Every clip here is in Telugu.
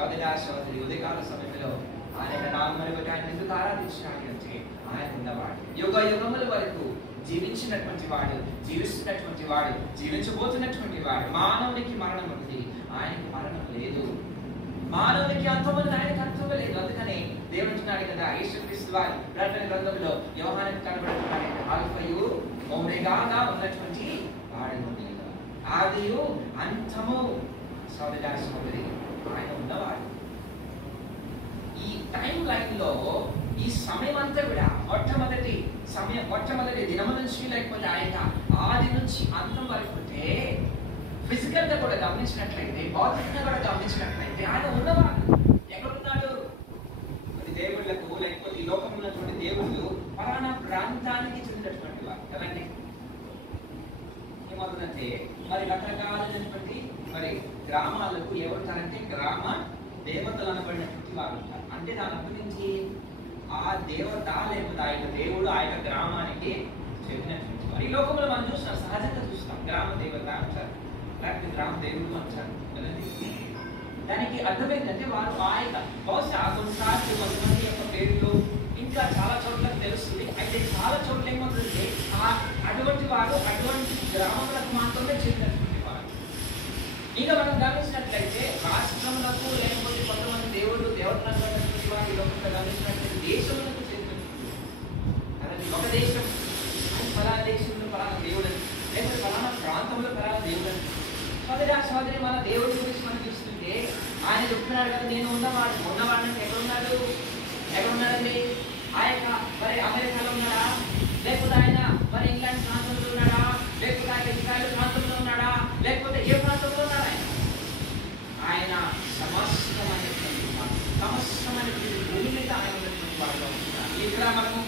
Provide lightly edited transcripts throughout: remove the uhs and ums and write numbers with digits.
సోదరి ఉదయకాల సమయంలో ఆయన నామమును బట్టి ఆయన ఎందుకు ఆరాధించాలి అంటే ఆయన ఉన్నవాడు, యుగ యుగముల వరకు జీవించినటువంటి వాడు, జీవిస్తున్నటువంటి వాడు, జీవించబోతున్నటువంటి వాడు. మానవునికి మరణం ఉంది, ఆయనకి మరణం లేదు. మానవునికి అంతముందు ఆయనకి అంతము లేదు. అందుకని దేవుడు అంటున్నాడు కదా, యేసుక్రీస్తు వారి ప్రకటన గ్రంథంలో యోహానుకు కనబడుతున్నాడు, ఆల్ఫయు ఓమెగాగా ఉన్నటువంటి వాడు, ఆదియు అంతము. సోదరి ఆయన ఉన్నవాడు. ఈ టైం లైన్ లో ఈ సమయం అంతా కూడా మొట్టమొదటి దినము నుంచి, లేకపోతే ఆయన ఆది నుంచి అంతం వరకు ఉంటే, ఫిజికల్ గా కూడా గమనించినట్లయితే, భౌతికంగా కూడా గమనించినట్లయితే ఆయన ఉన్నవాడు. ఎక్కడున్నాడు? దేవుళ్లకు లేకపోతే ఈ లోకంలో ఉన్నటువంటి దేవుళ్ళు పలానా ప్రాంతానికి చెందినటువంటి వారు కదండి. ఏమవుతుందంటే మరి రకరకాలైనటువంటి మరి గ్రామాలకు ఏమంటారంటే గ్రామ దేవతలు అనబడినటువంటి వారు ఉంటారు. అంటే దాని గురించి ఆ దేవత లేకపోతే ఆయన దేవుడు ఆయన గ్రామానికి చెందినటువంటి వారు. ఈ లోకంలో మనం చూస్తాం, సహజంగా చూస్తాం, గ్రామ దేవత అంటారు, లేకపోతే గ్రామ దేవుడు అంటారు కదండి. దానికి అర్థం ఏంటంటే వారు ఆయన బహుశా కొన్నిసార్లు కొంతమంది యొక్క పేర్లు ఇంకా చాలా చోట్ల తెలుస్తుంది. అయితే చాలా చోట్ల ఏమవుతుంది, అటువంటి వారు అటువంటి గ్రామములకు మాత్రమే చెందినటువంటి వారు. ఇంకా మనం గమనించినట్లయితే రాష్ట్రములకు లేకపోతే కొంతమంది దేవతలకు వారి లోకంలో గమనించినట్లయితే దేశములకు చెందినటువంటి ఒక దేశం ఫలానా దేశంలో ఫలానా దేవుడు, లేకపోతే ఫలానా ప్రాంతంలో ఫలానా దేవుడు. సోదరి మన దేవుడి గురించి మనం చూస్తుంటే ఆయన చెప్తున్నాడు కదా, నేను ఉన్నవాడిని ఎక్కడున్నాడండి? ఆ యొక్క మరి అమెరికాలో ఉన్నాడా, లేకపోతే ఆయన మరి ఇంగ్లాండ్ ప్రాంతంలో ఉన్నాడా, లేకపోతే ఆయన ఇజ్రాయెల్ ప్రాంతంలో ఉన్నాడా, లేకపోతే ఏ ప్రాంతంలో ఉన్నాడా? ఆయన సమస్తమైనటువంటి భూమి మీద ఆయన ఉన్నటువంటి వాడుగా ఉంటున్నాడు. ఇక్కడ మనము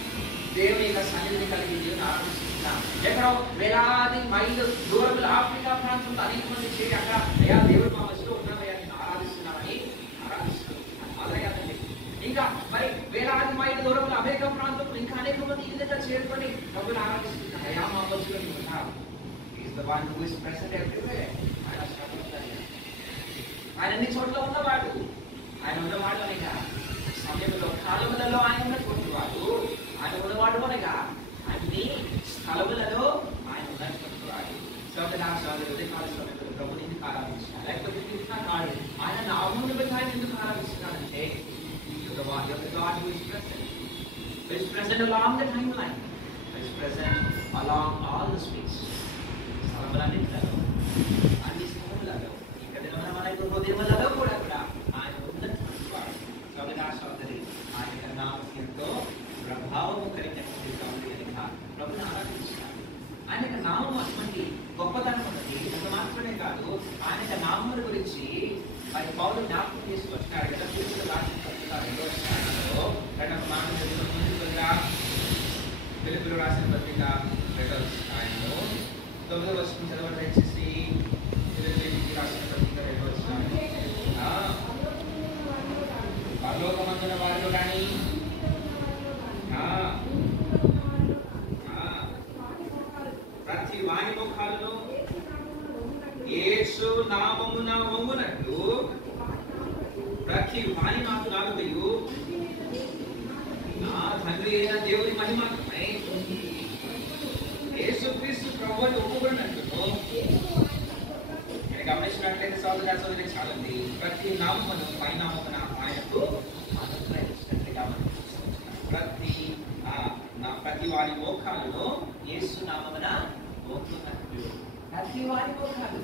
దేవుని యొక్క సన్నిధిని కలిగి దేవుని ఆరాధిస్తున్నాం. ఎక్కడో వేలాది మైళ్ళు దూరంలో ఆఫ్రికా ప్రాంతంలో అనేక మంది చేరి అక్కడ అయ్యా దేవుడు మా మధ్యలో ఉన్నామయ్యా నేను ఆరాధిస్తున్నామని ఆరాధిస్తున్నాం. అలాగే ఇంకా మరి వేలాది మైళ్ళ దూరంలో అమెరికా ప్రాంతంలో ఇంకా అనేక మంది ఈ విధంగా చేరుకొని ప్రభుని ఆరాధిస్తున్నారు. అయ్యా మా మధ్యలో నీవు ఉన్నావు. Is the one who is present everywhere. ఆయన అన్ని చోట్ల ఉన్నవాడు. ఆయన ఉన్నవాడు అనగా సమయంలో కాలములలో ఆయన ఉన్నటువంటి వాడు. ఆయన ఉన్నవాడు అనగా అన్ని స్థలములలో ఆయన ఉన్నటువంటి వాడు. ఉదయకాల సమయంలో ప్రభుని ఎందుకు ఆరాధించాలి, లేకపోతే కాదు ఆయన నామమును బట్టి ఆయన ఎందుకు ఆరాధిస్తున్నాడంటే God who is present along the timeline, who is present along all the space. స్థలములన్నిటిలో అన్ని స్థలములలో ఇక్కడ మన హృదయములలో కూడా ఆయన ఉన్నటువంటి వాడు. సోదరి ఆయన నామం ఎంతో ప్రభావము కలిగినటువంటి కనుక ప్రభుని ఆరాధించాలి. ఆయన నామం అటువంటి గొప్పతనం ఉన్నది. అంత మాత్రమే కాదు, ఆయన నామముల గురించి మరి పౌలు జ్ఞాపకం తీసుకొచ్చినాడు కదా. ఫిలిప్పీయులకు రాసిన పత్రిక 2వ అధ్యాయంలో రెండవ మాట ముందుగా ఫిలిప్పీయులకు రాసిన పత్రిక 2వ అధ్యాయంలో 9వ వచనం చదవండి దయచేసి. ఫిలిప్పీయులకు రాసిన పత్రిక 2వ అధ్యాయం. పరలోకమందున వారిలో కానీ ప్రతి వాని ముఖాలను యేసు నామమున వంగునట్లు ప్రతి వాని నాలుకయు నా తండ్రి అయిన దేవుని మహిమాత్మై యేసుక్రీస్తు ప్రభువుని ఒప్పుకున్నట్లు గమనించినట్లయితే సోదరి చాలండి. ప్రతి నామమును పైనామమున ఆయనకు అనుగ్రహించినట్లుగా ప్రతి వారి మోకాలను యేసు నామమున మోకున్నట్లు. ప్రతి వారి మోకాలు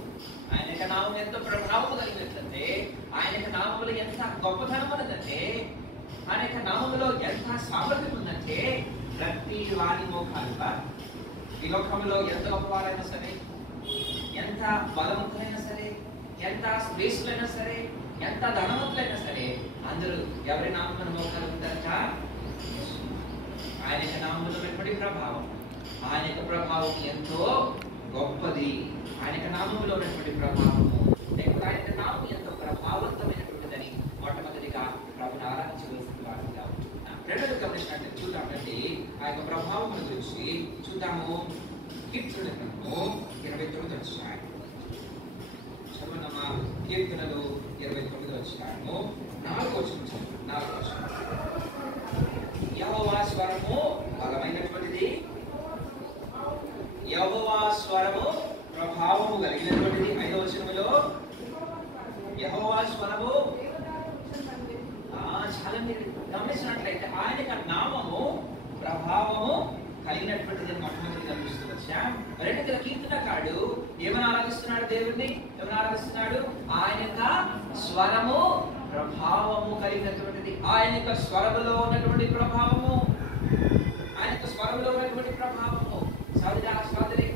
ఆయన యొక్క నామం ఎంతో ప్రభావం కలిగినట్లంటే, ఆయన యొక్క నామములో ఎంత గొప్పతనం ఉన్నదంటే, ఆయన యొక్క నామములో ఎంత సామర్థ్యం ఉందంటే ప్రతి వారి మోకాలుగా ఈ లోకంలో ఎంత గొప్పవారైనా సరే, ఎంత బలవంతులైనా సరే, ఎంత శ్రేష్ఠులైనా సరే, ఎంత ధనవంతులైనా సరే, అందరూ ఎవరి నామమున మోకాలు ఉందంట ఆయన యొక్క నామములో ఉన్నటువంటి ప్రభావం. ఆయన యొక్క ప్రభావం ఎంతో గొప్పది. ఆయన యొక్క నామములో ఉన్నటువంటి ప్రభావము, లేకపోతే ఆయన యొక్క నామం ఎంతో ప్రభావవంతమైనటువంటిదని మొట్టమొదటిగా ప్రభుని ఆరాధించవలసిన వాటిగా ఉంటున్నాం. రెండోది గమనించినట్టు చూద్దామండి ఆ యొక్క ప్రభావం గురించి చూద్దాము. కీర్తనల గ్రంథము 29వ అధ్యాయం చదవనమా. కీర్తనలు 29వ అధ్యాయము స్వరము చాలా మీరు గమనించినట్లయితే ఆయన యొక్క నామము ప్రభావము కలిగినటువంటిది మొట్టమొదటి కనిపిస్తూ వచ్చాం. రెండవ కీర్తనకారుడు ఏమని ఆరాధిస్తున్నాడు? దేవుడిని ఏమని ఆరాధిస్తున్నాడు? ఆయన యొక్క స్వరము ప్రభావము కలిగినటువంటిది. ఆయన యొక్క స్వరములో ఉన్నటువంటి ప్రభావము, ఆయన యొక్క స్వరములో ఉన్నటువంటి ప్రభావము సోదరి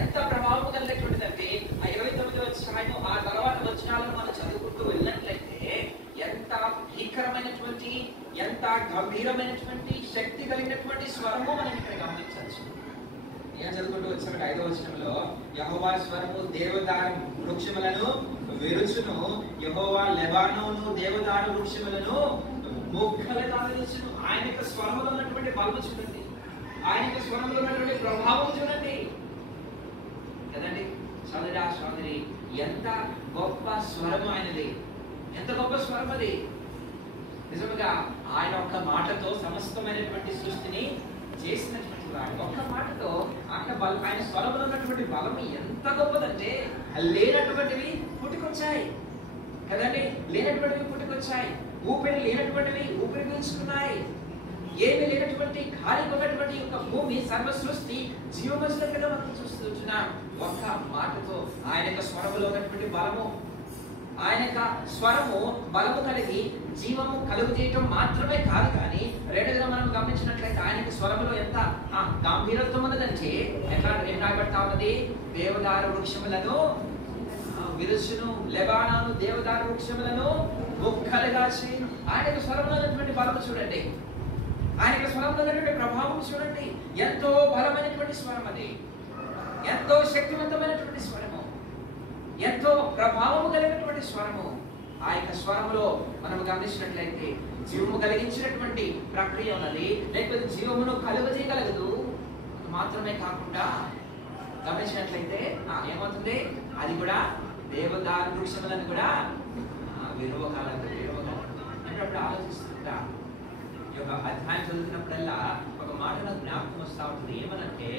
ఎంత ప్రభావం కలిగినటువంటిదంటే ఆ 29వ అధ్యాయము ఆ తర్వాత వచనాలను మనం చదువుకుంటూ వెళ్ళినట్లయితే ఎంత భీకరమైనటువంటి, ఎంత గంభీరమైనటువంటి, శక్తి కలిగినటువంటి స్వరము మనం ఇక్కడ గమనించవచ్చు. ఏం చదువుకుంటూ వచ్చామంటే 5వ వచనంలో యెహోవా స్వరము దేవదారు వృక్షములను విరుచును, యెహోవా లెబానోను దేవదారు వృక్షములను మొక్కలుగా విరుచును. ఆయన యొక్క స్వరములో ఉన్నటువంటి బలము చూడండి, ఆయన యొక్క స్వరములో ఉన్నటువంటి ప్రభావం చూడండి కదండి సోదరి. ఎంత గొప్ప స్వరము ఆయనది, ఎంత గొప్ప స్వరం అది. నిజంగా ఆయన ఒక్క మాటతో సమస్తమైనటువంటి సృష్టిని చేసినటువంటి వాడు. ఒక్క మాటతో ఆయన స్వరంలో ఉన్నటువంటి బలం ఎంత గొప్పదంటే లేనటువంటివి పుట్టుకొచ్చాయి కదండి, లేనటువంటివి పుట్టుకొచ్చాయి. ఊపిరి లేనటువంటివి ఊపిరి పీల్చుకున్నాయి. ఏమి లేనటువంటి ఖాళీగా ఉన్నటువంటి యొక్క భూమి సర్వ సృష్టి జీవమచ్చినట్లుగా మనం చూస్తున్నాం. ఒక్క మాటతో ఆయన యొక్క స్వరములో ఉన్నటువంటి బలము, ఆయన యొక్క స్వరము బలము కలిగి జీవము కలుగు చేయటం మాత్రమే కాదు, కానీ రెండుగా మనం గమనించినట్లయితే ఆయన యొక్క స్వరములో ఎంత గంభీరత్వం ఉన్నదంటే ఎట్లా ఏం రాబడతా ఉన్నది? దేవదారు వృక్షములను విరుచును, లెబానోను దేవదారు వృక్షములను మొక్కలుగా చేయి. ఆయన యొక్క స్వరములో ఉన్నటువంటి బలము చూడండి, ఆయన యొక్క స్వరంలో ఉన్నటువంటి ప్రభావం చూడండి. ఎంతో బలమైనటువంటి స్వరం అది, ఎంతో శక్తివంతమైనటువంటి స్వరము, ఎంతో ప్రభావము కలిగినటువంటి స్వరము. ఆ యొక్క స్వరములో మనం గమనించినట్లయితే జీవము కలిగించినటువంటి ప్రక్రియ ఉన్నది, లేకపోతే జీవమును కలుగజేయగలగదు. మాత్రమే కాకుండా గమనించినట్లయితే ఏమవుతుంది? అది కూడా దేవదారు వృక్షములను కూడా విరవగలదు. అంటే అప్పుడు ఆలోచిస్తుంటా, ఈ యొక్క అధ్యాయం చదువుతున్నప్పుడల్లా ఒక మాట నాకు జ్ఞాపకం వస్తూ ఉంటుంది. ఏమనంటే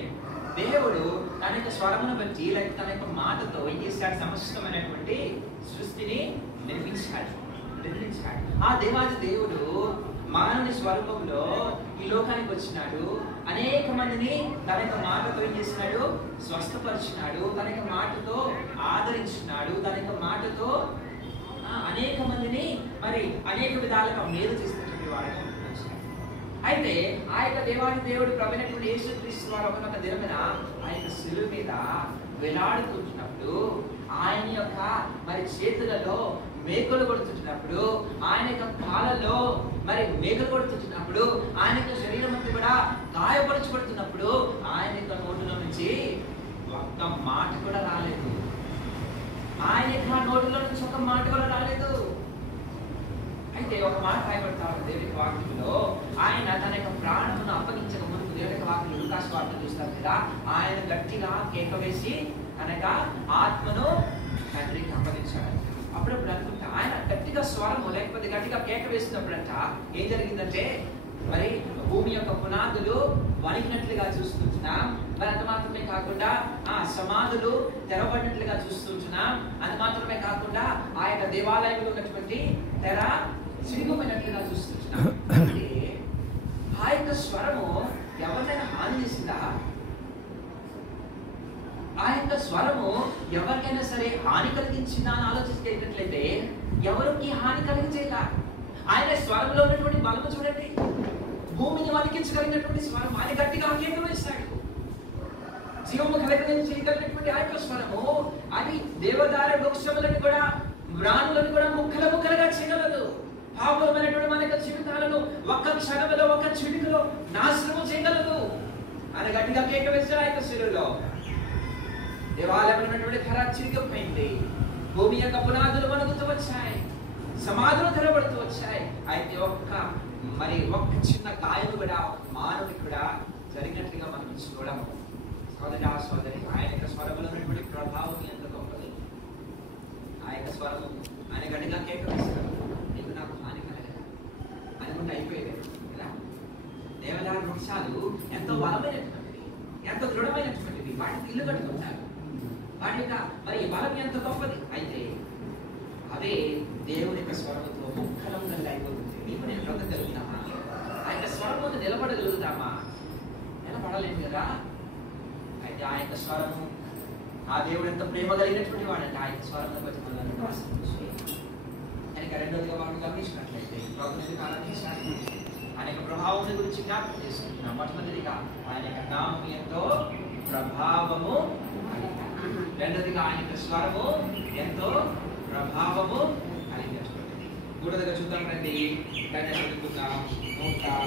దేవుడు తన యొక్క స్వరమును బట్టి, లేక తన యొక్క మాటతో ఏం చేశాడు? సమస్తమైనటువంటి సృష్టిని నిర్మించాడు. ఆ దేవాది దేవుడు మానవుని స్వరూపంలో ఈ లోకానికి వచ్చినాడు. అనేక మందిని తన యొక్క మాటతో ఏం చేసినాడు? స్వస్థపరిచినాడు. తన యొక్క మాటతో ఆదరించినాడు. తన యొక్క మాటతో అనేక మందిని మరి అనేక విధాలుగా మేలు చేసినటువంటి వాడుగా అయితే ఆ యొక్క దేవాది దేవుడు ప్రభువైనటువంటి యేసుక్రీస్తు వారు ఒక దినమున ఆ యొక్క శిలువ మీద వేలాడుతుంటున్నప్పుడు, ఆయన యొక్క మరి చేతులలో మేకలు కొడుతుంటున్నప్పుడు, ఆయన యొక్క కాళ్ళలో మరి మేకలు కొడుతుంటున్నప్పుడు, ఆయన యొక్క శరీరం అంతా కూడా గాయపరచబడుతున్నప్పుడు ఆయన యొక్క నోటిలో నుంచి ఒక్క మాట కూడా రాలేదు. ఆయన యొక్క నోటిలో నుంచి ఒక మాట కూడా రాలేదు. అయితే ఒక మాట రాయబడతారు దేవుని వాక్యంలో, ఆయన తన యొక్క ప్రాణమును అప్పగించక ముందు దేవుని యొక్క వాక్యం లూకాసు వార్త చూస్తారు కదా, ఆయన గట్టిగా కేక వేసి కనుక ఆత్మను తండ్రికి అప్పగించాడు. అప్పుడప్పుడు అనుకుంటా ఆయన గట్టిగా స్వరము లేకపోతే గట్టిగా కేక వేసినప్పుడంట ఏం జరిగిందంటే మరి భూమి యొక్క పునాదులు వణికినట్లుగా చూస్తుంటున్నాం. మరి అంత మాత్రమే కాకుండా సమాధులు తెరవబడినట్లుగా చూస్తుంటున్నాం. అది మాత్రమే కాకుండా ఆ యొక్క దేవాలయంలో ఉన్నటువంటి తెర చిరిగిపోయినట్లుగా చూస్తున్నాం. అంటే ఆ యొక్క స్వరము ఎవరినైనా హాని చేసిందా? ఆ యొక్క స్వరము ఎవరికైనా సరే హాని కలిగించిందా అని ఆలోచించేటట్లయితే ఎవరికి హాని కలిగించేలా ఆయన స్వరంలో ఉన్నటువంటి బలము చూడండి. భూమిని వణికించగలిగినటువంటి స్వరం, ఆయన గట్టిగా కేక వేశాడు. జీవము చేయగలిగినటువంటి ఆ యొక్క స్వరము అది దేవదార వృక్షములను కూడా ప్రాణులను కూడా ముక్కలుగా చేయగలదు. పాపమైనటువంటి మన యొక్క జీవితాలను ఒక్క క్షణంలో ఒక్క చిటికలో నాశనము చేయగలదు. ఆయన గట్టిగా కేక వేశాడు. ఆ యొక్క శిలువలో దేవాలయంలో ఉన్నటువంటి తెర చిరిగిపోయింది. భూమి యొక్క పునాదులు వణుకుతూ వచ్చాయి, సమాధులు తెరబడుతూ వచ్చాయి. అయితే ఒక్క చిన్న గాయం కూడా మానవుడికి కూడా జరిగినట్లుగా మనం చూడము. సోదరి ఆయన యొక్క స్వరములో ఉన్నటువంటి ప్రభావం ఎంత గొప్పది. ఆ యొక్క స్వరము ఆయన గట్టిగా కేక వేశాడు. నీకు నాకు హాని కలగదు అనుకుంటే అయిపోయేది కదా. దేవదారు వృక్షాలు ఎంతో బలమైనటువంటివి, ఎంతో దృఢమైనటువంటివి. వాటికి ఇల్లు కట్టుకుంటారు. వాటి యొక్క మరి బలం ఎంత గొప్పది. అయితే ఆ అదే దేవుని యొక్క స్వరముతో ముక్కలంగా అయిపోతుంది. నీకు నేను బ్రతకగలుగుతామా? ఆయన స్వరం ముందు నిలబడగలుగుతామా? నిలబడలేము కదా. అయితే ఆ యొక్క స్వరము, ఆ దేవుడు ఎంత ప్రేమ కలిగినటువంటి వాడంటే ఆ యొక్క స్వరం బట్టి మనల్ని ఆశించి ఆయనకి రెండోదిగా మనం గమనించినట్లయితే ప్రభుత్వ ఆరాధించాలి. ఆయన యొక్క ప్రభావం గురించి జ్ఞాపకం చేసుకుంటున్నాం. మొట్టమొదటిగా ఆయన యొక్క నామం ఎంతో ప్రభావము, రెండోదిగా ఆయన యొక్క స్వరము ఎంతో ప్రభావము కలిగినటువంటిది. మూడోదిగా చూద్దాం రండి. చదువుకుందాం 111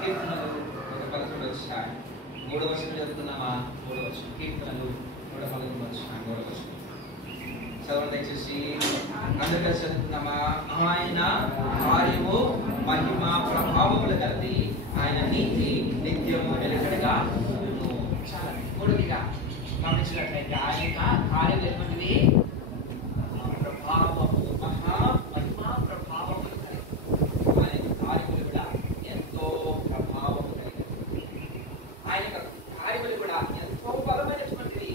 కీర్తనలు 111 మూడవ వచనం చదువుతున్నామా? మూడవ వచనం కీర్తనలు 111 చదవండి దయచేసి. అందరూ కలిసి చదువుతున్నామా? ఆయన కార్యము మహిమ ప్రభావముల కలిగి ఆయన నీతి నిత్యము నిలకడగా ఉండును. చాలా మూడవదిగా గమనించినట్లయితే ఆయన యొక్క కార్యం ఎటువంటివి? ప్రభావము, మహా మహిమ ప్రభావములు కలిగి ఆయన యొక్క కార్యములు కూడా ఎంతో ప్రభావము కలిగినటువంటి, ఆయన యొక్క కార్యములు కూడా ఎంతో బలమైనటువంటివి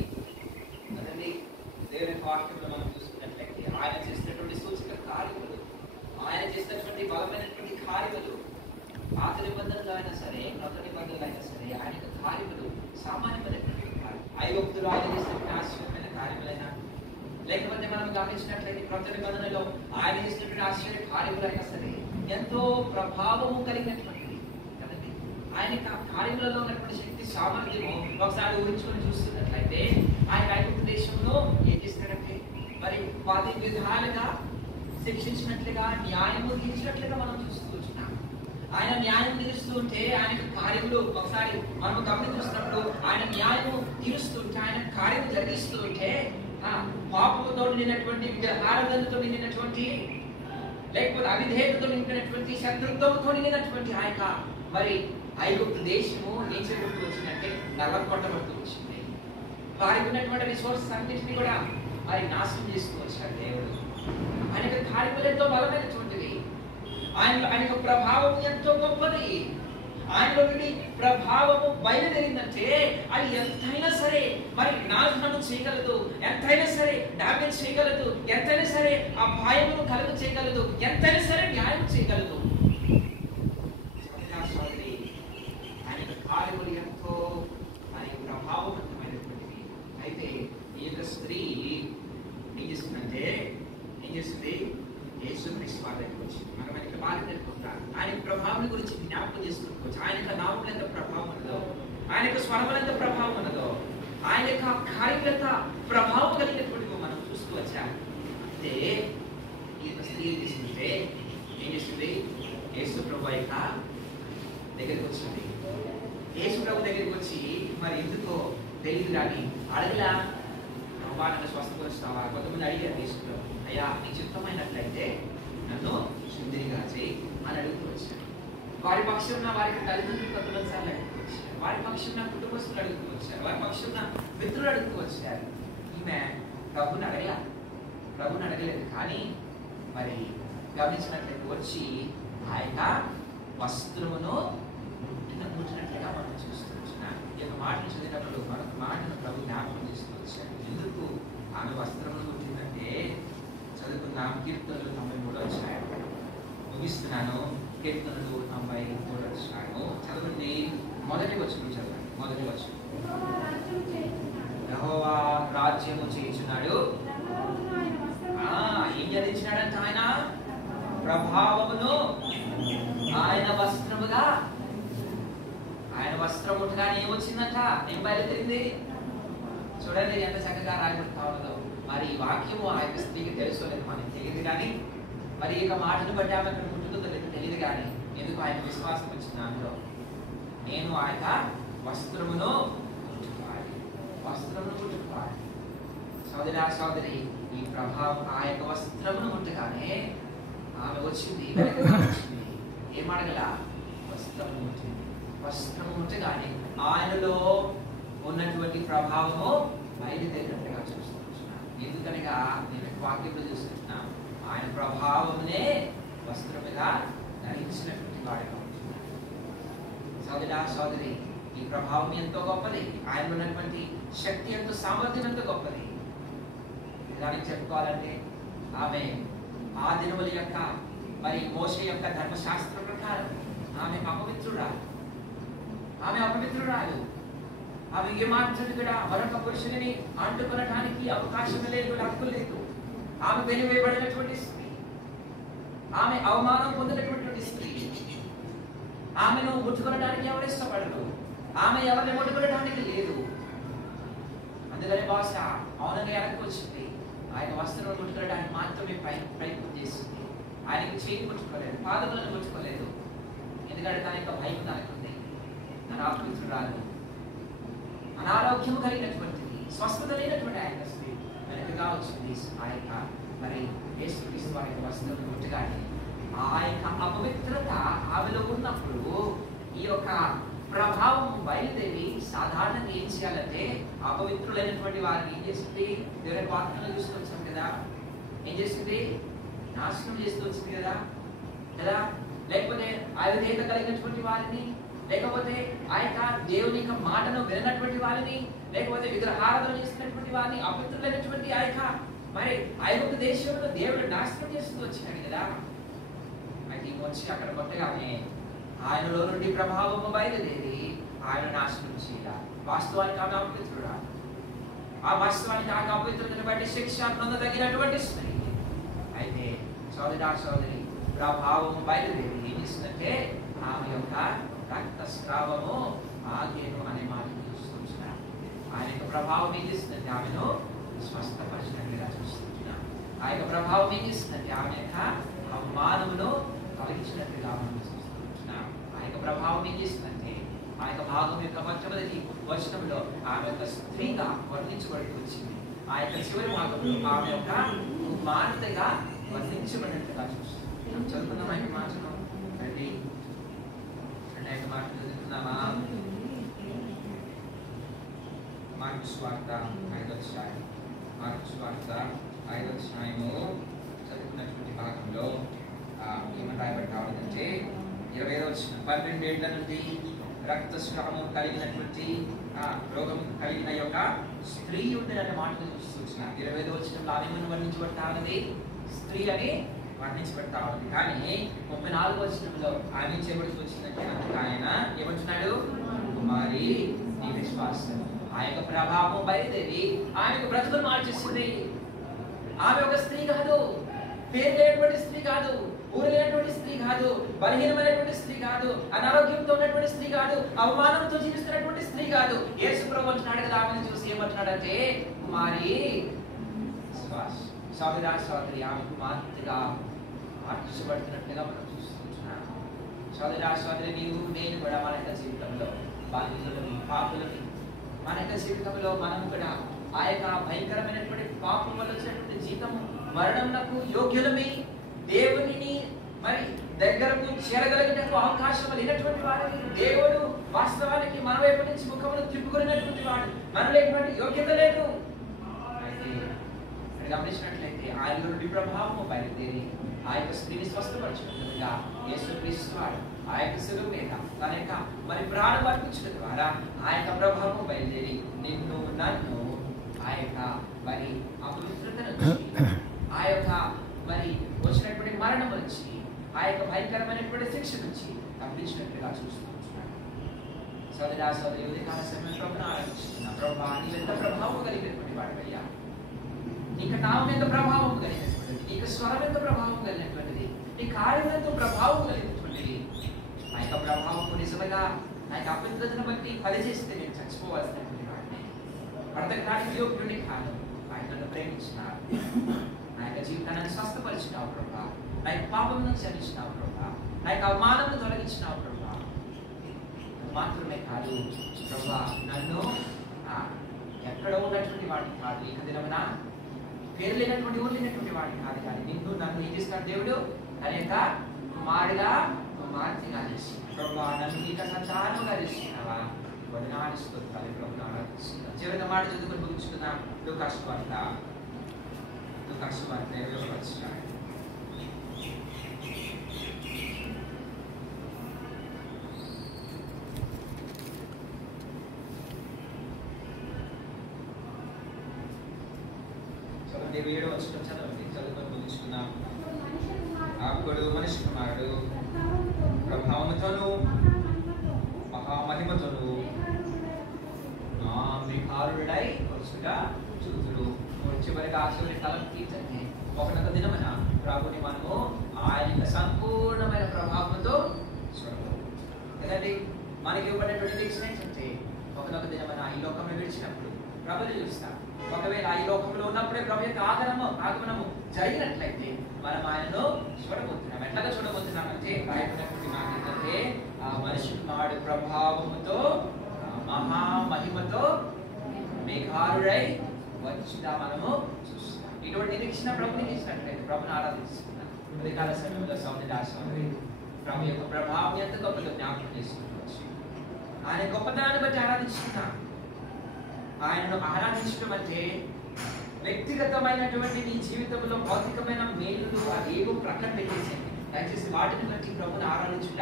కదండి. దేవుని వాక్యంలో మనం చూసుకున్నట్లయితే ఆయన చేసినటువంటి సూచక కార్యములు, ఆయన చేసినటువంటి బలమైనటువంటి కార్యములు, పాత నిబంధనలు అయినా సరే కొత్త నిబంధనలు అయినా సరే ఆయన యొక్క కార్యములు సామాన్యమైనటువంటి కార్యం. ఐగుప్తులు ఆయన చేసినటువంటి ఆశ్చర్యమైన కార్యములైనా, లేకపోతే మనం గమనించినట్లయితే కొత్త నిబంధనలో ఆయన చేసినటువంటి ఆశ్చర్య కార్యములైనా సరే ఎంతో ప్రభావము కలిగినటువంటిది కదండి. ఆయన కార్యములలో ఉన్నటువంటి శక్తి సామర్థ్యము ఒకసారి ఊహించుకొని చూస్తున్నట్లయితే ఆయన ఐగుప్తు దేశంలో ఏం చేస్తాడంటే మరి 10 విధాలుగా శిక్షించినట్లుగా, న్యాయము తీర్చినట్లుగా మనం చూస్తూ వచ్చినాం. ఆయన న్యాయం తీరుస్తూ ఉంటే ఆయన కార్యములు ఒకసారి మనం గమనిస్తున్నప్పుడు ఆయన న్యాయము తీరుస్తుంటే, ఆయన కార్యం జరిగిస్తూ ఉంటే పాపముతో నిండినటువంటి, విహారదలతో నిండినటువంటి, లేకపోతే అవిధేయతతో నిండినటువంటి, శత్రుత్వంతో నిండినటువంటి ఆ యొక్క మరి ఐగుప్తు దేశము ఏం చేయబడుతూ వచ్చిందంటే నల్లకొట్టబడుతూ వచ్చింది. వారికి ఉన్నటువంటి రిసోర్సెస్ అన్నింటినీ కూడా మరి నాశనం చేస్తూ వచ్చాడు దేవుడు. ఆయన యొక్క కార్యములు ఎంతో బలమైనటువంటివి. ఆయన యొక్క ప్రభావం ఎంతో గొప్పది. ఆయనలో నుండి ప్రభావము బయలుదేరిందంటే అది ఎంతైనా సరే మరి నాశనం చేయగలదు, ఎంతైనా సరే డామేజ్ చేయగలదు, ఎంతైనా సరే ఆ భయమును కలుగు చేయగలదు, ఎంతైనా సరే న్యాయం చేయగలదు. ఆయన యొక్క కార్యములు ఎంతో మరి ప్రభావవంతమైనటువంటివి. అయితే ఈ యొక్క స్త్రీ ఏం చేస్తుందంటే యేసుక్రీస్తు వారి దగ్గరికి వచ్చి మనం ఆయన బాగా తెలుసుకుంటారు. ఆయన ప్రభావం గురించి జ్ఞాపకం చేసుకోవచ్చు. ఆయన యొక్క నామం ఎంత ప్రభావం ఉన్నదో, ఆయన యొక్క స్వరం ఎంత ప్రభావం ఉన్నదో, ఆయన యొక్క కార్యం ఎంత ప్రభావం కలిగినటువంటి మనం చూస్తూ వచ్చాము. అంటే ఈ యొక్క స్త్రీ తీసుకుంటే ఏం చేస్తుంది? యేసు ప్రభు యొక్క దగ్గరికి వచ్చింది. యేసు ప్రభు దగ్గరికి వచ్చి మరి ఎందుకో తెలియదు కానీ అడగలా, ప్రభా నన్ను స్వస్థపరుస్తావా? కొంతమంది అడిగారు యేసు ప్రభు, అయ్యా నీ చిత్తమైనట్లయితే నన్ను శుద్ధిగా చేయి అని అడుగుతూ వచ్చారు. వారి పక్షం వారికి తల్లిదండ్రులు కొంతమందిసార్లు అడుగుతూ వచ్చారు, వారి పక్షం కుటుంబస్తులు అడుగుతూ వచ్చారు, వారి పక్షం మిత్రులు అడుగుతూ వచ్చారు. ఈమె ప్రభుని అడగలేదు కానీ మరి గమనించినట్లయితే వచ్చి ఆ యొక్క వస్త్రమును ముట్టినట్లుగా మనం చూస్తూ వచ్చినాం. ఈ యొక్క మాటలు చదివినప్పుడు మనకు మాటను ప్రభు జ్ఞాపకం చేస్తూ వచ్చారు. ఎందుకు ఆమె వస్త్రమును ముట్టిందంటే చదువుకున్నాం. కీర్తనలు 93 ముగిస్తున్నాను. కీర్తనలు 93 చదవండి. మొదటి వచనం చదవండి. మొదటి వచనం, యెహోవా రాజ్యము చేయుచున్నాడు. ఏం ధరించినాడంట? ఆయన ప్రభావమును ఆయన వస్త్రముగా, ఆయన వస్త్రం ముట్టగానే ఏమొచ్చిందంట? ఏం బయలుదేరింది? చూడండి ఎంత చక్కగా రాయబడతా ఉన్నదో. మరి ఈ వాక్యము ఆ యొక్క స్త్రీకి తెలుసో లేదు మనకి తెలియదు కానీ మరి ఈ మాటను బట్టి ఆమె అక్కడ ముట్టుకుందో తెలియదు కానీ ఎందుకు ఆయన విశ్వాసం వచ్చింది అందులో. నేను ఆ యొక్క వస్త్రమును ముట్టుకోవాలి. సోదరి ఈ ప్రభావం ఆ యొక్క వస్త్రమును ముట్టగానే ఆమె వచ్చింది. ఏం అడగల? వస్త్రము ముట్టగానే ఆయనలో ఉన్నటువంటి ప్రభావము బయలుదేరినట్టుగా చూస్తున్నాను. ఎందుకనగా నేను వాక్యంలో చూస్తున్నా ఆయన ప్రభావమునే వస్త్రం మీద ధరించినటువంటి వాడుగా ఉంటున్నాను. సోదరి ఈ ప్రభావం ఎంతో గొప్పది. ఆయనలో ఉన్నటువంటి శక్తి ఎంతో, సామర్థ్యం ఎంతో గొప్పది. దానికి చెప్పుకోవాలంటే ఆమె ఆ దినముల యొక్క మరి మోషే యొక్క ధర్మశాస్త్రం ప్రకారం ఆమె అపవిత్రురాలు. ఆమె ఏమాత్రం కూడా మరొక పురుషుని అంటుకొనడానికి అవకాశం లేదు, హక్కు లేదు. ఆమె వెలివేయబడినటువంటి స్త్రీ, ఆమె అవమానం పొందినటువంటి స్త్రీ. ఆమెను ముట్టుకొనడానికి ఎవరు ఇష్టపడరు, ఆమె ఎవరిని ముట్టుకొనడానికి లేదు. అందుకని బహుశా మౌనంగా వెనక్కి వచ్చింది. ఆయన వస్త్రం ముట్టుకోవడానికి మాత్రమే ప్రయత్నం చేసింది. ఆయనకి చేయి ముట్టుకోలేదు, పాదములను ముట్టుకోలేదు. ఎందుకంటే తన యొక్క భయం తనకుంది. తన అపవిత్రురాలు, అనారోగ్యం కలిగినటువంటిది, స్వస్థత లేనటువంటి ఆయన స్త్రీ వెనకగా వచ్చింది. ఆ యొక్క మరి యేసుక్రీస్తు వారి యొక్క వస్త్రం ముట్టగానే ఆ యొక్క అపవిత్రత ఆమెలో ఉన్నప్పుడు ఈ యొక్క ప్రభావం బయలుదేరి సాధారణంగా ఏం చేయాలంటే అపవిత్రులైనటువంటి వారిని ఏం చేస్తుంది? దేవుని వాక్యంలో చూసుకొచ్చాం కదా, ఏం చేస్తుంది? నాశనం చేస్తూ వచ్చింది కదా. లేకపోతే అవిధేయత కలిగినటువంటి వారిని, లేకపోతే ఆ యొక్క దేవుని యొక్క మాటను విననటువంటి వారిని, లేకపోతే విగ్రహారాధన చేస్తున్నటువంటి వారిని, అపవిత్రులైనటువంటి ఆ యొక్క మరి ఐగుప్తు దేశంలో దేవుడు నాశనం చేస్తూ వచ్చినాడు కదా. అయితే వచ్చి అక్కడ కొట్టగానే ఆయనలో నుండి ప్రభావము బయలుదేరి ఆయన నాశనం చేయాలి. వాస్తవానికి ఆమె అపవిత్రుడా, ఆ వాస్తవానికి ఆమె అపవిత్రతను బట్టి శిక్ష పొందదగినటువంటి స్త్రీ. అయితే సోదరి ప్రభావము బయలుదేరి ఏం చేస్తుందంటే ఆమె యొక్క రక్తస్రావము ఆగేను అనే మాట చూస్తున్నాం. ఆయన యొక్క ప్రభావం ఏం చేస్తుందంటే ఆమెను స్వస్థపరిచినట్లుగా చూస్తున్నాం. ఆ యొక్క ప్రభావం ఏం చేస్తుందంటే ఆమె యొక్క అవమానమును తొలగించినట్లుగా మనం చూస్తున్నాం. ఆ యొక్క ప్రభావం ఏం చేస్తుందంటే ఆ యొక్క భాగం యొక్క మొట్టమొదటి వచనంలో ఆమె యొక్క స్త్రీగా వర్ణించబడుతూ వచ్చింది. ఆ యొక్క చివరి భాగంలో ఆమె యొక్క కుమార్తెగా వర్ణించబడినట్లుగా చూస్తున్నాం. చదువుకుందాం ఆయన మాటను. రండి ఆయన మాటలు చదువుకుందామా? మార్కు సువార్త 5వ అధ్యాయం, మార్కు సువార్త 5వ అధ్యాయము చదువుకున్నటువంటి భాగంలో ఏమని రాయబడి కావాలంటే 20వ వచనం, 12 ఏళ్ల నుండి రక్తస్రావం కలిగినటువంటి రోగం కలిగిన యొక్క స్త్రీ ఉండిననే మాటలు చూస్తున్నా. 20వ వచనంలో ఆమె వర్ణించబడతా ఉన్నది, స్త్రీ అని వర్ణించబడతా ఉంది. కానీ 34వ వచనంలో ఆమె చేయబడి వచ్చిందంటే అందుకు ఆయన ఏమంటున్నాడు? కుమారి నీ విశ్వాసం. ఆ యొక్క ప్రభావం బయలుదేరి ఆమెకు బ్రతుకును మార్చేస్తుంది. ఆమె ఒక స్త్రీ కాదు, పేరు లేనటువంటి స్త్రీ కాదు, ఊరు లేనటువంటి స్త్రీ కాదు, బలహీనమైనటువంటి స్త్రీ కాదు, అనారోగ్యంతో ఉన్నటువంటి స్త్రీ కాదు, అవమానంతో జీవిస్తున్నటువంటి స్త్రీ కాదు. యేసు ప్రభువు అంటున్నాడు కదా, ఆమెను చూసి ఏమంటున్నాడంటే కుమారి సోదరి ఆమె కుమార్తెగా మార్చబడుతున్నట్లుగా మనం చూస్తున్నాం. సోదరి నీవు నేను కూడా మన యొక్క జీవితంలో బాధితులని, పాపులని, మన యొక్క జీవితంలో మనం కూడా ఆ యొక్క భయంకరమైనటువంటి పాపం వల్ల వచ్చినటువంటి జీతం మరణంకు యోగ్యులమై దేవునిని మరి దగ్గరకు చేరగలిగినట్టు అవకాశం లేనటువంటి వారిని దేవుడు వాస్తవానికి మన వైపు నుంచి ముఖమును తిప్పుకున్నటువంటి వాడు, మనలో ఎటువంటి యోగ్యత లేదు. అయితే గమనించినట్లయితే ఆయన నుండి ప్రభావము బయలుదేరి ఆ యొక్క స్త్రీని స్వస్థపరచుకున్నట్టుగా యేసుక్రీస్తు వాడు ఆ యొక్క శిలువ మీద తన యొక్క మరి ప్రాణం అర్పించడం ద్వారా ఆ యొక్క ప్రభావము బయలుదేరి నిన్ను నన్ను ఆ యొక్క మరి అపవిత్రత నుంచి, ఆ యొక్క మరి వచ్చినటువంటి మరణం నుంచి, ఆ యొక్క భయంకరమైనటువంటి శిక్ష నుంచి తప్పించినట్లుగా చూస్తున్నాడు. సోదరి ఉదయకాల సమయంలో ప్రభువును ఆరాధిస్తున్నా. ప్రభువా నీ ఎంత ప్రభావం కలిగినటువంటి వాడివయ్యా, నీకు నామం ఎంత ప్రభావం కలిగినటువంటిది, నీకు స్వరం ఎంత ప్రభావం కలిగినటువంటిది, నీ కార్యం ఎంతో ప్రభావం కలిగినటువంటిది. ఆ యొక్క ప్రభావం నిజంగా నా యొక్క అపవిత్రతను బట్టి పనిచేస్తే నేను చచ్చిపోవాల్సినటువంటి వాడిని, బ్రతకడానికి యోగ్యుడిని కాదు. ఆయన నన్ను ప్రేమించినారు, నా యొక్క జీవితాన్ని స్వస్థపరిచినావు ప్రభా, నా యొక్క పాపమును క్షమించినావు ప్రభా, నా యొక్క అవమానమును తొలగించినావు ప్రభా. మాత్రమే కాదు ప్రభా, నన్ను ఎక్కడ ఉన్నటువంటి వాడిని కాదు, ఇక దినమున పేరు లేనటువంటి ఊరు లేనటువంటి వాడిని కాదు, కానీ నిన్ను నన్ను ఏం చేస్తాడు దేవుడు తన యొక్క కుమార్తెగా చేసి ప్రభా నన్ను నీకు సంతానంగా చేస్తున్నావా? వదనాలు స్తోత్రాలు ప్రభువును ఆరాధిస్తున్నాను. చివరి మాట చదువుకొని ముగించుకున్నాం. లూకాసు వార్త 20వ అధ్యాయం. 17వ వచనం చదవండి, చదువుకొని ముగించుకుందాం. అప్పుడు మనిషి కుమారుడు ప్రభావముతోను మహామహిమతోను విహారుడై వరుసగా చూతుడు. చివరికి ఆశీర్వాద కాలం తీర్చండి. ఒకనొక దినమున ప్రభుని మనము ఆయన యొక్క సంపూర్ణమైన ప్రభావంతో చూడము. కదండి, మనకి ఇవ్వబడినటువంటి దీక్ష ఏంటంటే ఒకనొక దినమున ఈ లోకంలో విడిచినప్పుడు ప్రభుని చూస్తాం. ఒకవేళ ఈ లోకంలో ఉన్నప్పుడే ప్రభు యొక్క ఆగమనము జరిగినట్లయితే మనం ఆయనను చూడబోతున్నాం. ఎట్లాగా చూడబోతున్నామంటే రాయబడినటువంటి మాట ఏంటంటే ఆ మనిషి కుమారుడు ప్రభావముతో మహామహిమతో మేఘారుడై వచ్చిగా మనము చూస్తున్నాం. ఇటువంటి నిరీక్షణ ప్రభుని ఇచ్చినట్లయితే ప్రభుని ఆరాధిస్తున్నాం. ఉదయకాల సమయంలో సౌందర్య ఆశ్రమం ప్రభు యొక్క ప్రభావం ఎంత గొప్పగా జ్ఞాపకం చేసుకోవచ్చు. ఆయన గొప్పతనాన్ని బట్టి ఆరాధిస్తున్నాం. ఆయనను ఆరాధించడం అంటే వ్యక్తిగతమైనటువంటి నీ జీవితంలో భౌతికమైన మేలులు అదేవో ప్రక్కన పెట్టేసింది. దయచేసి వాటిని బట్టి ప్రభుని ఆరాధించుట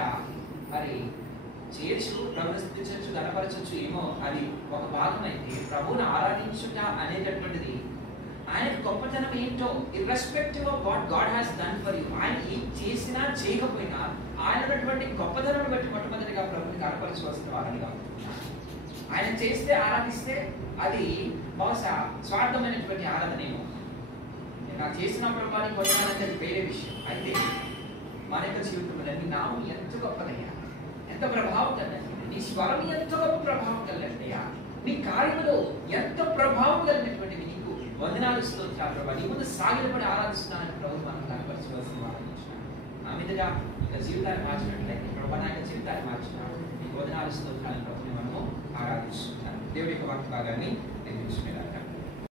మరి చేయొచ్చు, ప్రభుని స్థితించవచ్చు, గణపరచవచ్చు, ఏమో అది ఒక భాగం. అయితే ప్రభుని ఆరాధించుట అనేటటువంటిది ఆయన గొప్పతనం ఏంటో irrespective of what God has done for you, ఆయన ఏం చేసినా చేయకపోయినా ఆయన గొప్పతనం బట్టి మొట్టమొదటిగా ప్రభుని గణపరచవలసిన వారిగా ఆయన చేస్తే ఆరాధిస్తే అది బహుశా స్వార్థమైనటువంటి ఆరాధనేమో. నాకు చేసినప్పుడు వారికి కొనాలంటే అది వేరే విషయం. అయితే మన యొక్క జీవితంలో నీ నామం ఎంత గొప్పదయ్యా, ఎంత ప్రభావం కలిగింది, నీ స్వరం ఎంత గొప్ప ప్రభావం కలిగిందయ్యా, నీ కార్యములో ఎంత ప్రభావం కలిగినటువంటివి నీకు వందనాలు స్తోత్రాలు ప్రభావ. నీ ముందు సాగిలపడి ఆరాధిస్తున్నానని ప్రభు మనం కనపరచవలసిన ఆరాధించినాడు. ఆ మీదుగా ఇక జీవితాన్ని మార్చినట్లయితే ప్రభు నా యొక్క జీవితాన్ని మార్చినాడు. నీ వందనాలు స్తోత్రాలను ప్రభుని మనము ఆరాధిస్తున్నాం. దేవుడి యొక్క వాక్య భాగాన్ని నిర్మించుకునేలాగా